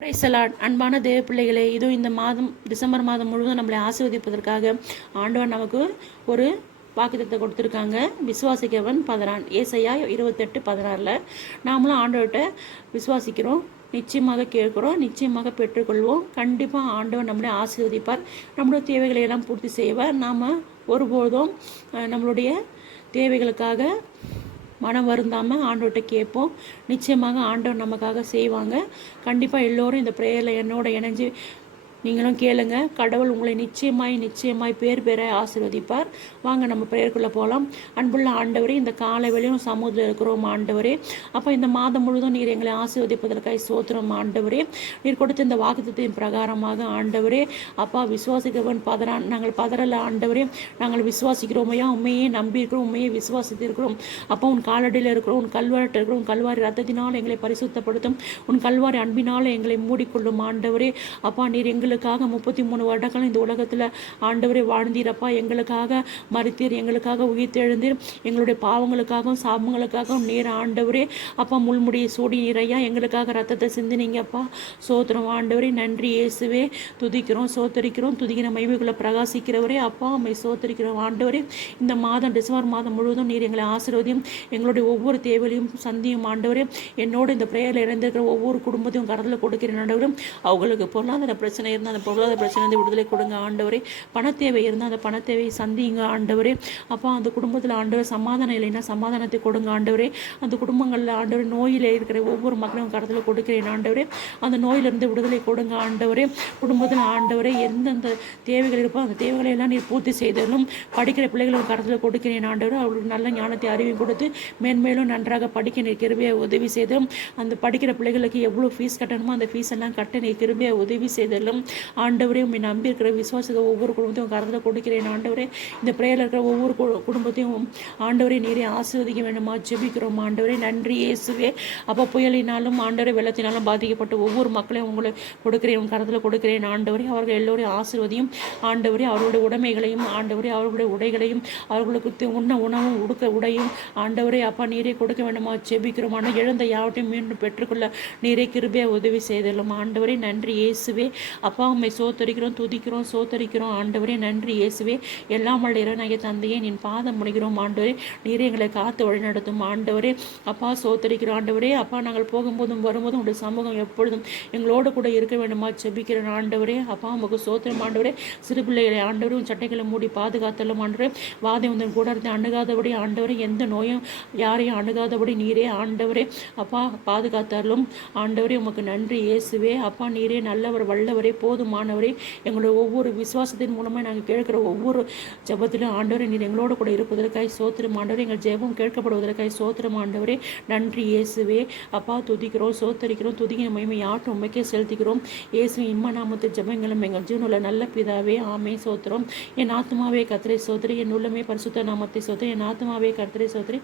Praise the Lord. அன்பான தேவ பிள்ளைகளே, இதோ இந்த மாதம் டிசம்பர் மாதம் முழுவதும் நம்மளை ஆசீர்வதிப்பதற்காக ஆண்டவர் நமக்கு ஒரு வாக்குத்தத்தத்தை கொடுத்துருக்காங்க. விசுவாசிக்கிறவன் பதறான். ஏசாயா 28:16 நாமளும் ஆண்டவர்கிட்ட விசுவாசிக்கிறோம், நிச்சயமாக கேட்குறோம், நிச்சயமாக பெற்றுக்கொள்வோம். கண்டிப்பாக ஆண்டவர் நம்மளை ஆசீர்வதிப்பார், நம்மளுடைய தேவைகளை எல்லாம் பூர்த்தி செய்வார். நாம் ஒருபோதும் நம்மளுடைய தேவைகளுக்காக மனம் வருந்தாமல் ஆண்டவர்கிட்ட கேட்போம். நிச்சயமாக ஆண்டவர் நமக்காக செய்வாங்க. கண்டிப்பாக எல்லோரும் இந்த ப்ரேயரில் என்னோட இணைஞ்சு நீங்களும் கேளுங்க. கடவுள் உங்களை நிச்சயமாய் பேர் ஆசீர்வதிப்பார். வாங்க நம்ம பிரேயருக்குள்ளே போகலாம். அன்புள்ள ஆண்டவரே, இந்த காலை வேளையும் சமூகத்தில் இருக்கிறோம் ஆண்டவரே. அப்போ இந்த மாதம் முழுவதும் நீர் எங்களை ஆசீர்வதிப்பதற்காக சோத்திரம் ஆண்டவரே. நீர் கொடுத்த இந்த வாக்குத்தத்தின் பிரகாரமாக ஆண்டவரே, அப்பா விசுவாசிக்கிறவன் பதறான். நாங்கள் பதறல ஆண்டவரே, நாங்கள் விசுவாசிக்கிறோமையா, உண்மையே நம்பியிருக்கிறோம், உண்மையே விசுவாசித்திருக்கிறோம். அப்போ உன் காலடியில் இருக்கிறோம், உன் கல்வாரிட்ட இருக்கிறோம், உன் கல்வாரி ரத்தத்தினால் எங்களை பரிசுத்தப்படுத்தும், உன் கல்வாரி அன்பினால் எங்களை மூடிக்கொள்ளும் ஆண்டவரே. அப்பா நீர் எங்களுக்கு 33 வருடங்கள் இந்த உலகத்தில் ஆண்டவரை வாழ்ந்தீரப்பா. எங்களுக்காக மரித்தீர், எங்களுக்காக உயிர்த்தெழுந்தீர், எங்களுடைய பாவங்களுக்காகவும் சாபங்களுக்காகவும் நேர ஆண்டவரே. அப்பா முள்முடியை சூடி நிறையா எங்களுக்காக ரத்தத்தை சிந்தினீங்கப்பா. சோத்திரம் ஆண்டவரே, நன்றி இயேசுவே. துதிக்கிறோம், சோத்தரிக்கிறோம், துதிக்கிற மகிமைக்குள்ள பிரகாசிக்கிறவரே அப்பா, அம்மை சோத்தரிக்கிறோம் ஆண்டவரே. இந்த மாதம் டிசம்பர் மாதம் முழுவதும் நீர் எங்களை ஆசீர்வதியும், எங்களுடைய ஒவ்வொரு தேவையும் சந்தியும் ஆண்டவரே. என்னோடு இந்த பிரேயரில் இணைந்திருக்கிற ஒவ்வொரு குடும்பத்தையும் கடலில் கொடுக்கிறேன் ஆண்டவரே. அவங்களுக்கு பொருளாதார பிரச்சனை இருந்தால் அந்த பொருளாதார பிரச்சனை விடுதலை கொடுங்க ஆண்டவரே. பணத்தேவை இருந்தால் அந்த பணத்தேவையை சந்திங்க ஆண்டவரே. அப்போ அந்த குடும்பத்தில் ஆண்டவர் சமாதானம் இல்லைன்னா சமாதானத்தை கொடுங்க ஆண்டவரே. அந்த குடும்பங்களில் ஆண்டவர் நோயில் இருக்கிற ஒவ்வொரு மக்களும் கடத்தில் கொடுக்கிறேன் ஆண்டவரே. அந்த நோயிலிருந்து விடுதலை கொடுங்க ஆண்டவரே. குடும்பத்தில் ஆண்டவரே எந்தெந்த தேவைகள் இருப்போ அந்த தேவைகளை எல்லாம் நீர் பூர்த்தி செய்தாலும் படிக்கிற பிள்ளைகளும் கடத்தில் கொடுக்கிறேன் ஆண்டவரே. அவர்களுக்கு நல்ல ஞானத்தை அறிவையும் கொடுத்து மேன்மேலும் நன்றாக படிக்க நீர் கிருபையை உதவி செய்தும், அந்த படிக்கிற பிள்ளைகளுக்கு எவ்வளோ ஃபீஸ் கட்டணுமோ அந்த ஃபீஸ் எல்லாம் கட்ட நீர் கிருபையை உதவி செய்தாலும் ஆண்டவரே. உண்மை நம்பி இருக்கிற விசுவாசத்தை ஒவ்வொரு குடும்பத்தையும் கருத்தில் கொடுக்கிறேன் ஆண்டவரே. இந்த பிரேயரில் இருக்கிற ஒவ்வொரு குடும்பத்தையும் ஆண்டவரே நீரே ஆசீர்வதிக்க வேண்டுமா ஜெபிக்கிறோம் ஆண்டவரே. நன்றி இயேசுவே. அப்போ புயலினாலும் ஆண்டவரே வெள்ளத்தினாலும் பாதிக்கப்பட்ட ஒவ்வொரு மக்களையும் உங்களை கொடுக்கிறேன், கருத்தில் கொடுக்கிறேன் ஆண்டவரே. அவர்கள் எல்லோரையும் ஆசீர்வதியும் ஆண்டவரே. அவர்களுடைய உடைமைகளையும் ஆண்டவரே, அவர்களுடைய உடைகளையும் அவர்களுக்கு உண்ண உணவும் உடுக்க உடையும் ஆண்டவரே அப்பா நீரே கொடுக்க வேண்டுமா ஜெபிக்கிறோம். ஆனால் எழுந்த யாவட்டையும் மீண்டும் பெற்றுக்கொள்ள நீரே கிருபையை உதவி செய்தலும் ஆண்டவரே. நன்றி இயேசுவே. அப்பா உம்மை சோத்தரிக்கிறோம், துதிக்கிறோம், சோத்தரிக்கிறோம் ஆண்டவரே. நன்றி இயேசுவே. எல்லாம் வல்ல இறைவனாகிய தந்தையே, நின் பாதம் முனைகிறோம் ஆண்டவரே. நீரே எங்களை காத்து வழிநடத்தும் ஆண்டவரே. அப்பா சோத்தரிக்கிறோம் ஆண்டவரே. அப்பா நாங்கள் போகும்போதும் வரும்போதும் உடைய சமூகம் எப்பொழுதும் எங்களோடு கூட இருக்க வேண்டுமா ஜெபிக்கிறேன் ஆண்டவரே. அப்பா உமக்கு சோத்திரம் ஆண்டவரே. சிறு பிள்ளைகளை ஆண்டவரே சட்டைகளை மூடி பாதுகாத்தலும் ஆண்டவரே. வாதை வந்து கூடாரத்தை அணுகாதபடி ஆண்டவரே, எந்த நோயும் யாரையும் அணுகாதபடி நீரே ஆண்டவரே அப்பா பாதுகாத்தாலும் ஆண்டவரே. உமக்கு நன்றி இயேசுவே. அப்பா நீரே நல்லவர், வல்லவரே, போதுமானவரே. எங்களுடைய ஒவ்வொரு விசுவாசத்தின் மூலமாக நாங்கள் கேட்குற ஒவ்வொரு ஜெபத்திலும் ஆண்டவரே நீர் எங்களோடு கூட இருப்பதற்காய் சோத்திரம் ஆண்டவரே. எங்கள் ஜெபம் கேட்கப்படுவதற்காய் சோத்திரம் ஆண்டவரே. நன்றி இயேசுவே. அப்பா துதிக்கிறோம், சோத்தரிக்கிறோம், துதிக்கிற மகிமை ஆட்டும் உண்மைக்கே செலுத்திக்கிறோம். இயேசுவின் இன்ப நாமத்து ஜெபங்களும் எங்கள் ஜீவனுள்ள நல்ல பிதாவே ஆமே சோத்திரம். என் ஆத்மாவே கர்த்தரை சோத்திரி, என் உள்ளமே பரிசுத்த நாமத்தை சோத்திரி, என் ஆத்மாவே கர்த்தரை சோத்திரி.